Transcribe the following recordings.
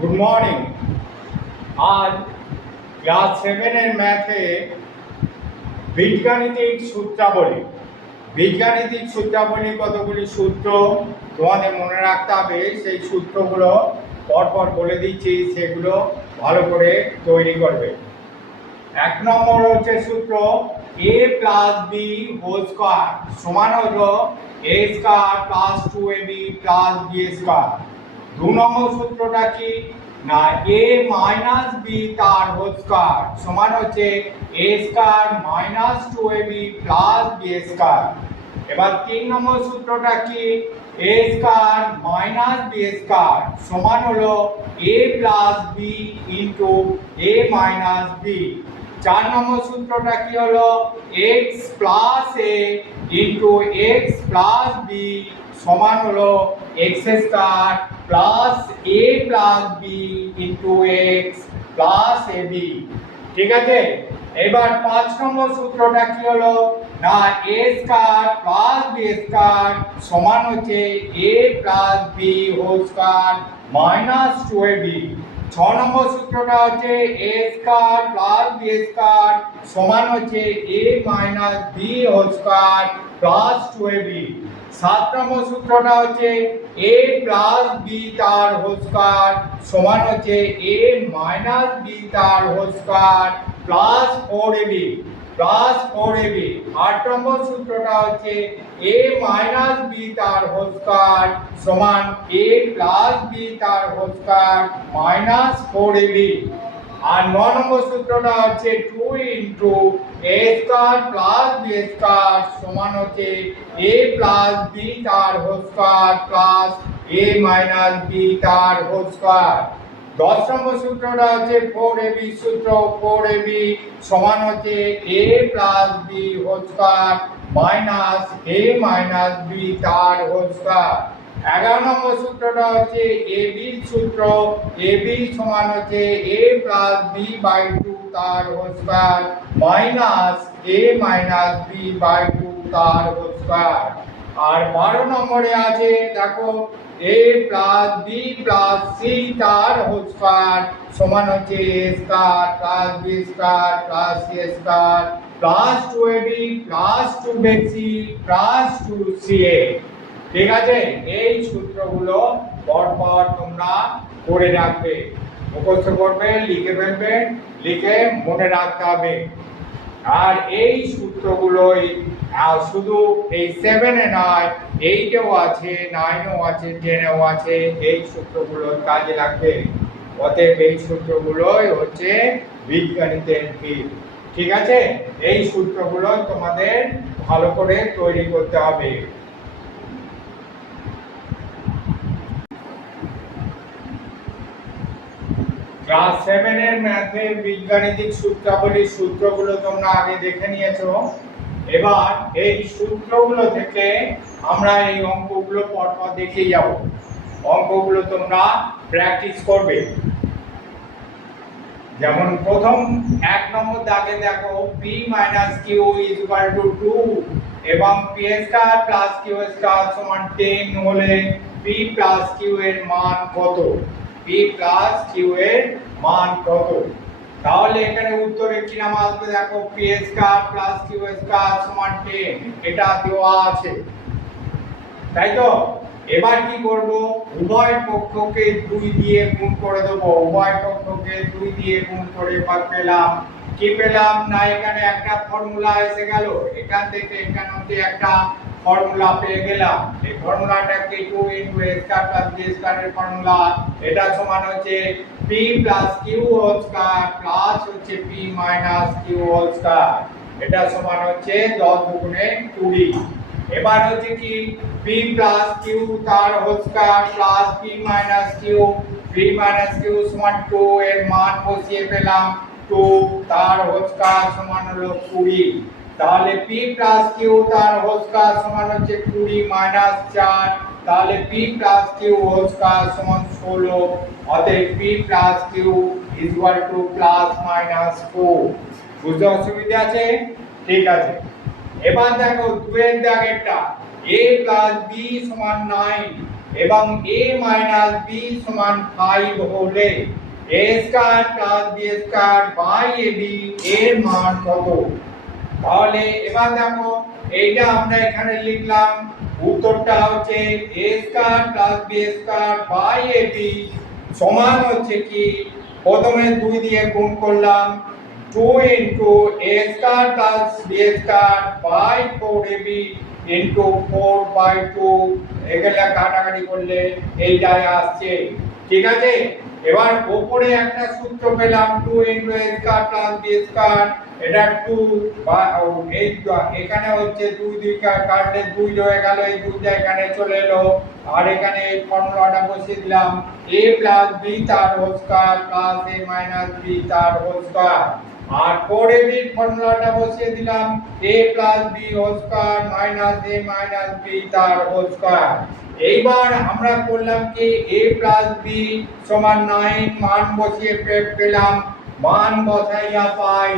Good morning. আজ class 7 এর ম্যাথে বীজগাণিতিক সূত্রাবলী কতগুলি সূত্র তোমাদের মনে রাখতে হবে। সেই সূত্রগুলো পরপর বলে দিচ্ছি, সেগুলো ভালো করে তৈরি করবে। 1 নম্বর হচ্ছে সূত্র a plus b whole square সমান হলো a square plus 2ab plus b square. 2 number সূত্রটা কি না, a মাইনাস বি তার হোল স্কয়ার সমান হচ্ছে a square minus 2ab plus b square. এবার 3 নম্বর সূত্রটা কি, a square minus b square সমান হলো a plus b into a minus b। 4 number সূত্রটা কি হলো, x plus a into x plus b সমান হলো x square plus a plus b into x plus ab। ঠিক আছে। এবার 5 নম্বর সূত্রটা কি হলো না, a square plus b square সমান হচ্ছে a plus b whole square minus 2ab। 6 number সূত্রটা হচ্ছে a square plus b square সমান হচ্ছে a minus b whole square plus 2ab। 7 number সূত্রটা হচ্ছে a প্লাস b তার হোল স্কয়ার সমান হচ্ছে a মাইনাস b তার whole square plus 4ab। 8 number সূত্রটা হচ্ছে a মাইনাস b তার হোল স্কয়ার সমান a প্লাস b তার হোল স্কয়ার মাইনাস 4ab। আর 9 নম্বর সূত্রটা হচ্ছে 2 into a square plus b square সমান হচ্ছে a প্লাস b তার whole square plus a minus b তার হোল স্কয়ার। 10 নম্বর সূত্রটা হচ্ছে 4ab সূত্র। 4ab সমান হচ্ছে a plus b whole square minus a minus b তার হোল স্কয়ার। 11 নম্বর সূত্রটা হচ্ছে ab সূত্র। ab সমান হচ্ছে a প্লাস b বাই 2 তার whole square minus a minus b by 2 তার হোল স্কয়ার। আর 12 নম্বরে আছে দেখো a plus b plus c তার হোল স্কয়ার সমান হচ্ছে a square plus b square plus c square plus 2ab plus 2bc plus 2ca। ঠিক আছে। এই সূত্রগুলো পরপর তোমরা করে রাখবে, মুখস্থ করবে, লিখে ফেলবে, লিখে মনে রাখতে হবে। আর এই সূত্রগুলোই শুধু এই 7 এ নয়, 8 এও আছে, 9 এও আছে, 10 এও আছে। এই সূত্রগুলো কাজে লাগবে। অতএব এই সূত্রগুলোই হচ্ছে বীজগণিতের ভিত। ঠিক আছে। এই সূত্রগুলো তোমাদের ভালো করে তৈরি করতে হবে। ক্লাস 7 এর ম্যাথে বীজগাণিতিক সূত্রগুলো তোমরা আগে দেখে নিয়েছো। এবার এই সূত্রগুলো থেকে আমরা এই অঙ্কগুলো পরপর দেখে যাব। অঙ্কগুলো তোমরা প্র্যাকটিস করবে। যেমন প্রথম 1 নম্বর দাগে দেখো p q 2 এবং p square plus q square সমান 10 হলে p প্লাস q এর মান কত? p প্লাস q এর মান কত? তাহলে এখানে উত্তরে কি নাম আসবে দেখো, p square plus q square সমান 10, এটা দেওয়া আছে, তাই তো। এবার কি করব, উভয় পক্ষকে 2 দিয়ে গুণ করে দেব। উভয় পক্ষকে 2 দিয়ে গুণ করে পেলাম কি পেলাম না, এখানে একটা ফর্মুলা এসে গেল। এখান থেকে এখানে একটা ফর্মুলা পেয়ে গেলাম। এই ফর্মুলাটা কি 2 a square plus b square এর ফর্মুলা। এটা সমান হচ্ছে p plus q whole square plus হচ্ছে p minus q whole square. এটা সমান হচ্ছে 10 দুগুণে 20। এবার হচ্ছে কি p প্লাস q তার whole square plus p minus q সমান 2, এর মান বসিয়ে পেলাম 2, তার হোল স্কয়ার সমান হলো 20। তাহলে p প্লাস q তার হোল স্কয়ার সমান হচ্ছে 20 মাইনাস 4, তাহলে p plus q whole square সমান 16। অতএব p plus q equal to plus minus 4। বুঝতে অসুবিধা আছে? ঠিক আছে। এবার দেখো 2 এর দাগেরটা a প্লাস b সমান 9, এবং a মাইনাস b সমান 5 হলে a square plus b square by ab এর মান কত? তাহলে এবার দেখো এইটা আমরা এখানে লিখলাম, উত্তরটা হচ্ছে a square plus b square by ab সমান হচ্ছে কি, প্রথমে 2 দিয়ে গুণ করলাম 2 into a square plus b square by 4ab into 4/2, এগুলা কাটাকাটি করলে এইটাই আসছে। ঠিক আছে, এবার উপরে একটা সূত্র পেলাম 2 into a square plus b square, এটা 2 বা এই এখানে হচ্ছে 2 2 কাটলে 2 হয়ে গেল, এই 2টা এখানে চলে এলো, আর এখানে এই ফর্মুলাটা বসিয়ে দিলাম a প্লাস b তার whole square plus a minus b তার হোল স্কয়ার, আর 4ab এর ফর্মুলাটা বসিয়ে দিলাম a plus b whole square minus a minus b তার হোল স্কয়ার। এইবার আমরা করলাম কি a প্লাস b সমান 9, মান বসিয়ে পেলাম, মান বসাইয়া পাই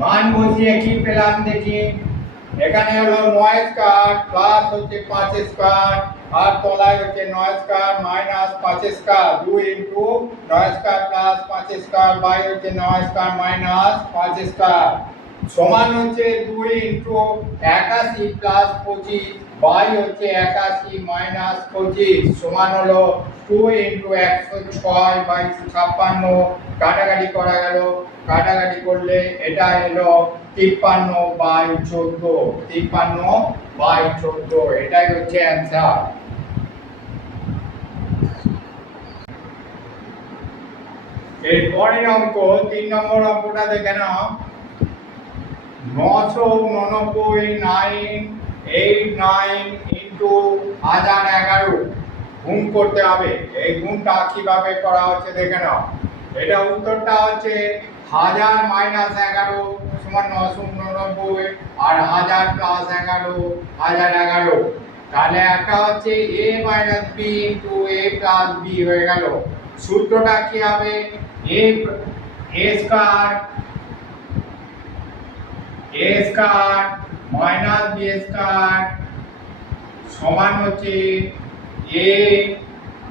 মান বসিয়ে কি পেলাম দেখি, এখানে হলো 9 স্কয়ার প্লাস হচ্ছে 5 স্কয়ার, আর তলায় হচ্ছে 9 square minus 5 square, 2 into 9 square plus 5 square by হচ্ছে 9 স্কয়ার মাইনাস 5 স্কয়ার সমান হচ্ছে 2 ইনটু 81 প্লাস 25 বাই হচ্ছে 81 মাইনাস 25 সমান হলো 2 ইনটু 106 বাই 56, কাটাকাটি করা গেল, কাটাকাটি করলে এটা এলো 53/14, 53/14, এটাই হচ্ছে অ্যান্সার। এরপরের অঙ্ক 3 নম্বর অঙ্কটা দেখে নাও, 999 ইনটু 1011 গুণ করতে হবে। এই গুণটা কিভাবে করা হচ্ছে দেখে নাও, এটা উত্তরটা হচ্ছে 1000 মাইনাস 11 সমান 999, আর 1000 প্লাস 11 1011, তাহলে একটা হচ্ছে a minus b into a plus b হয়ে গেল। সূত্রটা কি হবে, a square minus b square সমান হচ্ছে a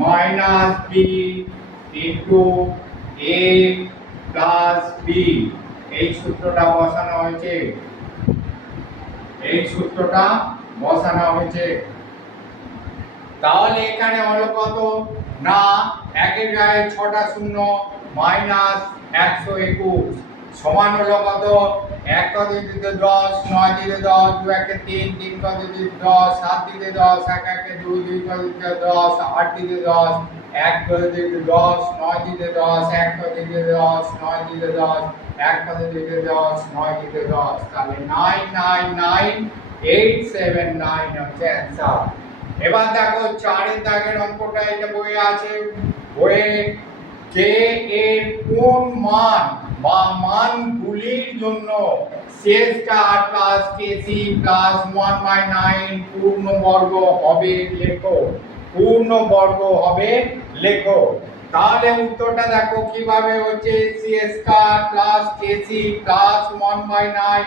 minus b into a plus b, এই সূত্রটা বসানো হয়েছে, এই সূত্রটা বসানো হয়েছে। তাহলে এখানে হলো কত না, একের গায়ে 6টা শূন্য মাইনাস 121 সমান হলো কত, 1 কত দিতে 10, 9 দিতে 10, 2 একে 3, 3 কত দিতে 10, 7 দিতে 10, 1 একে 2, 2 কত দিতে 10, 8 দিতে 10, 1 কত দিতে 10, 9 দিতে 10, 1 কত দিতে 10, 9 দিতে 10, 1 কত দিতে 10, 9 দিতে 10, তাহলে 999879 হচ্ছে অ্যান্সার। এবার দেখো 4 দাগের অঙ্কটা, এটা বইয়ে আছে, বইয়ে কে এর কোন মান বা মানগুলির জন্য c square plus kc plus 1/9 পূর্ণবর্গ হবে লেখো, পূর্ণবর্গ হবে লেখো। তাহলে উত্তরটা দেখো কিভাবে হচ্ছে, c square plus kc plus 1/9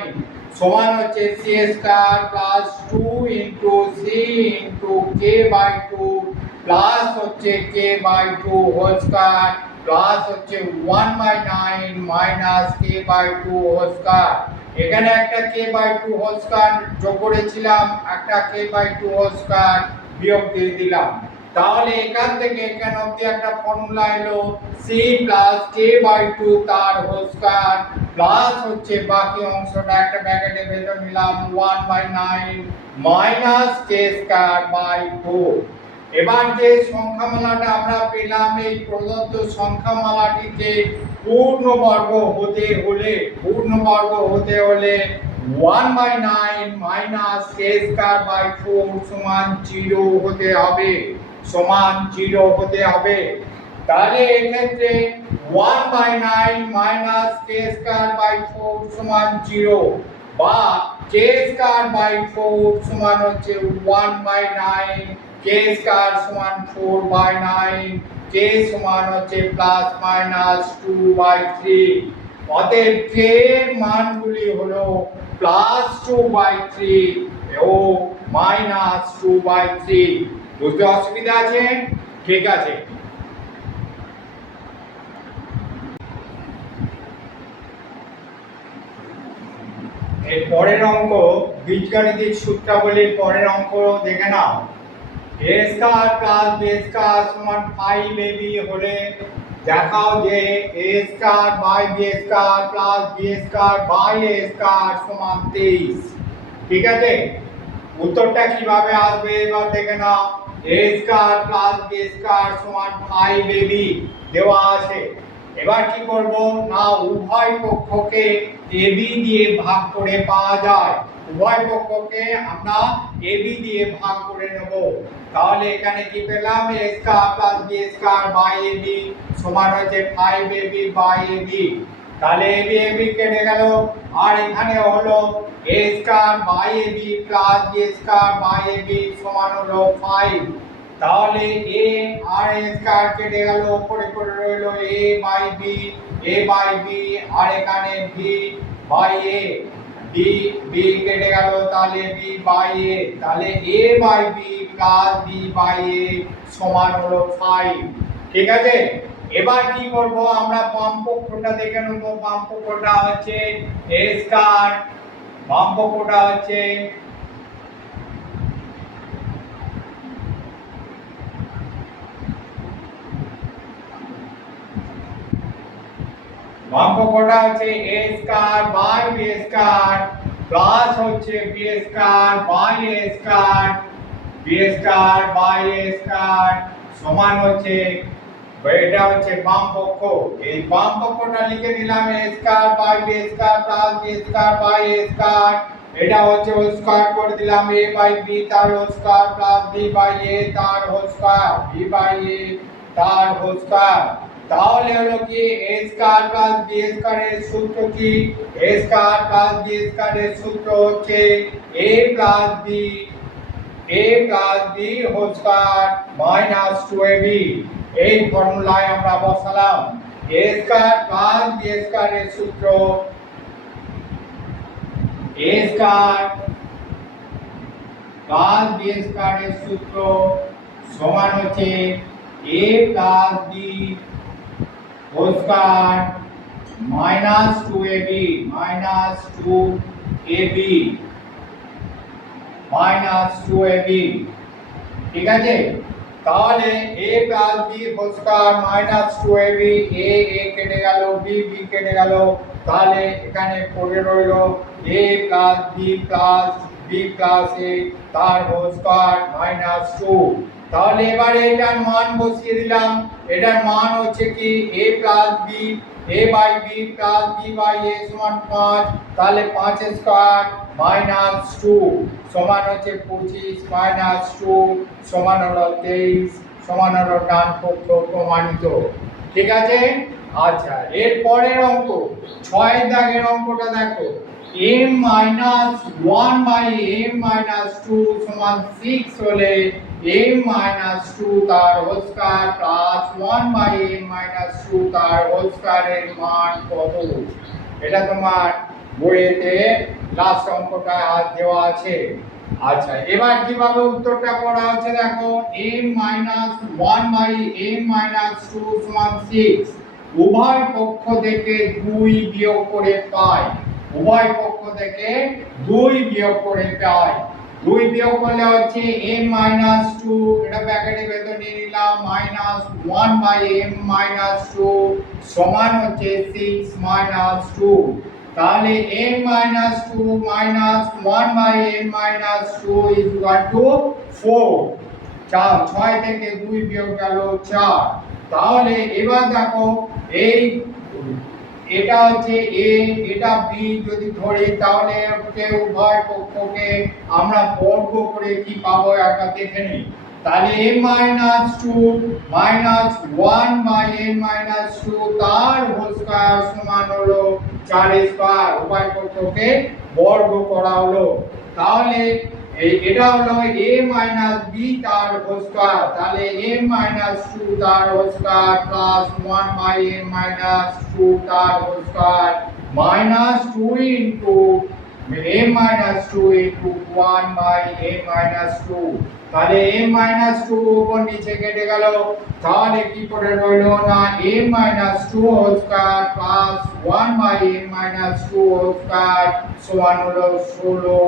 সমান হচ্ছে c square plus 2 into c into k/2 plus হচ্ছে k/2 হোল স্কয়ার প্লাস হচ্ছে 1/9 মাইনাস k/2 হোল স্কয়ার। এখানে একটা k/2 হোল স্কয়ার যোগ করেছিলাম, একটা k/2 হোল স্কয়ার বিয়োগ দিয়ে দিলাম। তাহলে এখান থেকে এখান অবধি একটা ফর্মুলা এলো c প্লাস k/2 তার হোল স্কয়ার প্লাস হচ্ছে বাকি অংশটা একটা ব্র্যাকেটের ভেতর নিলাম 1/9 মাইনাস k স্কয়ার বাই 4। এবার যে সংখ্যামালাটা আমরা পেলাম, এই প্রদত্ত সংখ্যামালাটিকে পূর্ণবর্গ হতে হলে 1/9 মাইনাস k স্কয়ার বাই 4 সমান 0 হতে হবে, সমান 0 হতে হবে। তাহলে এক্ষেত্রে 1/9 মাইনাস কে স্কয়ার বাই 4 সমান 0 বা কে স্কয়ার বাই 4 সমান হচ্ছে 1/9 কে স্কয়ার সমান 4/9 কে সমান হচ্ছে প্লাস মাইনাস 2/3। অতএব কে এর মানগুলি হলো প্লাস 2/3 ও মাইনাস 2/3। বুঝতে অসুবিধা আছে? ঠিক আছে। এর পরের অঙ্ক বীজগাণিতিক সূত্রাবলীর পরের অঙ্ক দেখে নাও। a square plus b square সমান 5ab হলে দেখাও যে a square by b square plus b square by a square সমান 23। ঠিক আছে, উত্তরটা কিভাবে আসবে এবার দেখে নাও। a square plus b square সমান 5ab দেওয়া আছে। এবার কি করব না, উভয় পক্ষকে ab দিয়ে ভাগ করে পাওয়া যায়। উভয় পক্ষকে আমরা ab দিয়ে ভাগ করে নেব। তাহলে এখানে কি পেলাম, a square plus b square by ab সমান হচ্ছে 5ab বাই ab। তাহলে ab কেটে গেল, আর এখানে হলো a square by ab plus b square by ab সমান হলো 5। তাহলে a আর a স্কয়ার কেটে গেল, উপরে পড়ে রইল a বাই b আর এখানে b বাই a, b কেটে গেল, তাহলে b বাই a, তাহলে a by b plus b by a সমান হলো 5। ঠিক আছে, এবার কি করব আমরা বাম পক্ষটা দেখে নেব। বাম পক্ষটা হচ্ছে a স্কয়ার, বাম পক্ষটা হচ্ছে বাম পক্ষটা হচ্ছে a square by b square plus হচ্ছে b square by a square, b square by a square সমান হচ্ছে, এটা হচ্ছে বাম পক্ষ। এই বাম পক্ষটা লিখে নিলাম a square by b square plus b square by a square, এটা হচ্ছে হোল স্কয়ার করে দিলাম a বাই b তার whole square plus b by a তার whole square, b by a তার হোল স্কয়ার। তাহলে হলো কি a স্কয়ার প্লাস b স্কয়ারের সূত্র কি, a স্কয়ার প্লাস b স্কয়ারের সূত্র হচ্ছে a plus b whole square minus 2ab। এই ফর্মুলায় আমরা বসালাম a স্কয়ার প্লাস b স্কয়ারের সূত্র, a স্কয়ার প্লাস b স্কয়ারের সূত্র সমান হচ্ছে a plus b whole square minus 2ab minus 2ab। ঠিক আছে, তাহলে a plus b whole square minus 2ab, a কেটে গেল, b কেটে গেল, তাহলে এখানে পড়ে রইল a plus b plus a তার হোল স্কয়ার মাইনাস 2। তাহলে এবারে এটার মান বসিয়ে দিলাম। এটার মান হচ্ছে কি a plus b, a by b plus b by a সমান 5। তাহলে 5 স্কয়ার মাইনাস 2 সমান হচ্ছে 25 মাইনাস 2 সমান হলো 23 সমান হলো ডান পক্ষ প্রমাণিত। ঠিক আছে, আচ্ছা এর পরের অঙ্ক 6 দাগের অঙ্কটা দেখো। m minus 1 by m minus 2 সমান 6 হলে m মাইনাস 2 তার whole square plus 1 by m minus 2 তার হোল স্কয়ারের মান কত? এটা তোমার বইয়েতে লাস্ট অঙ্কটা দেওয়া আছে। আচ্ছা এবার কিভাবে উত্তরটা করা হচ্ছে দেখো, m minus 1 by m minus 2 সমান 6। উভয় পক্ষ থেকে 2 বিয়োগ করে পাই, উভয় পক্ষ থেকে 2 বিয়োগ করে পাই। 2 বিয়োগ করলে হচ্ছে m মাইনাস 2, এটা ব্র্যাকেটের ভেতর নিয়ে নিলাম, মাইনাস 1 বাই m মাইনাস 2 সমান হচ্ছে 6 মাইনাস 2। তাহলে m minus 2 minus 1 by m minus 2 is equal to 4। 6 থেকে 2 বিয়োগ গেল 4। তাহলে এবার দেখো এই এটা হচ্ছে a, এটা b যদি ধরি তাহলে উভয় পক্ষকে আমরা বর্গ করে কি পাবো একটা দেখে নিই। তাহলে m minus two minus one by m minus two তার হোল স্কয়ার সমান হলো 4 স্কয়ার। উভয় পক্ষকে বর্গ করা হলো। তাহলে এটা হলো a মাইনাস b তার হোল স্কয়ার। তাহলে m মাইনাস টু তার whole square plus 1 by m minus two তার whole square minus 2 into m minus 2 into 1 by m minus 2। তাহলে m minus 2 উপর নিচে কেটে গেল। তাহলে কি পড়ে রইল না m minus 2 whole square plus 1 by m minus 2 whole square সমান হলো 16।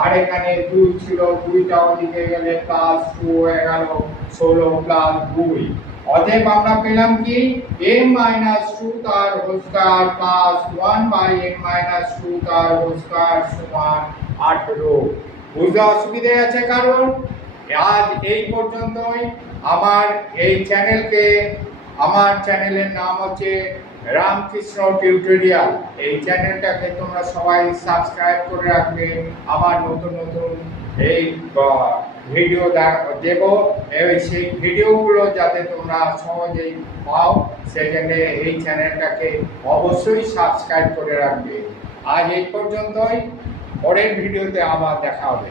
আর এখানে 2 ছিল, 2টা ওদিকে গেলে প্লাস 2 হয়ে গেল 16 প্লাস 2। অতএব আমরা পেলাম কি m minus 2 তার whole square plus 1 by m minus 2 তার হোল স্কয়ার সমান 18। বুঝতে অসুবিধা আছে কারণ? আজ এই পর্যন্তই। আমার চ্যানেলের নাম হচ্ছে রামকৃষ্ণ টিউটোরিয়াল। এই চ্যানেলটাকে তোমরা সবাই সাবস্ক্রাইব করে রাখবে। আমার নতুন নতুন এই ভিডিও দেব, সেই ভিডিওগুলো যাতে তোমরা সহজেই পাও সেজন্য এই চ্যানেলটাকে অবশ্যই সাবস্ক্রাইব করে রাখবে। আজ এই পর্যন্তই, পরের ভিডিওতে আবার দেখা হবে।